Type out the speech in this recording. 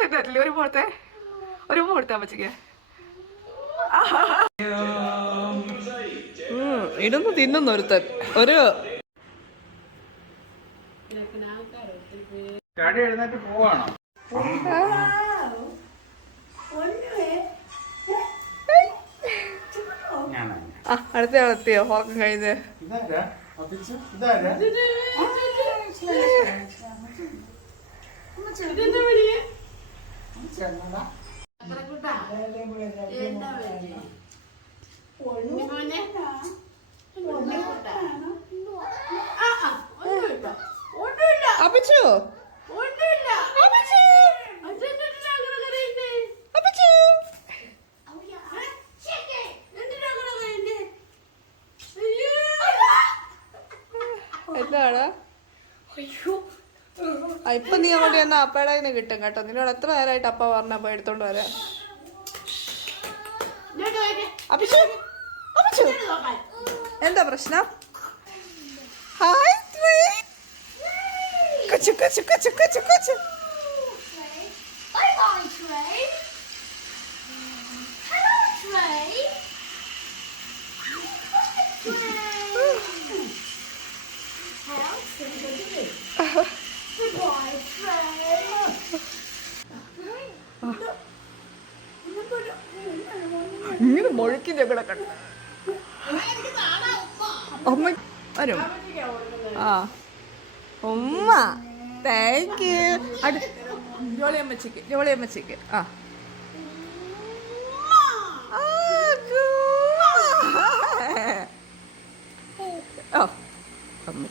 തിന്നിട്ടില്ലേ ഒരു പോഴത്തെ ഒരു പൂ കൊടുത്താ അമ്മച്ചിക്ക് ഇടുന്ന് തിന്നുന്നു ഒരുത്തൻ ഒരു എഴുന്നേറ്റ് പോവാണോ അടുത്ത ആളെത്തിയോ ഉറക്കം കഴിഞ്ഞ് അപ്പിച്ചു എന്താണ് ഇപ്പൊ നീ അങ്ങോട്ട് എന്നാ അപ്പയുടെ കയ്യിൽ നിന്ന് കിട്ടും കേട്ടോ. നിന്നോട് എത്ര നേരമായിട്ട് അപ്പ പറഞ്ഞ അപ്പ എടുത്തോണ്ട് വരാ. എന്താ പ്രശ്നം? ഹായ് കൊച്ചു കൊച്ചു കൊച്ചു കൊച്ചു കൊച്ചു ഇങ്ങനെ മുഴക്കിന്റെ കൂടെ കണ്ട അമ്മ വരും. ആ ഉമ്മ താങ്ക് യു. ജോളിയമ്മച്ചിക്ക് ആ ഓ അമ്മ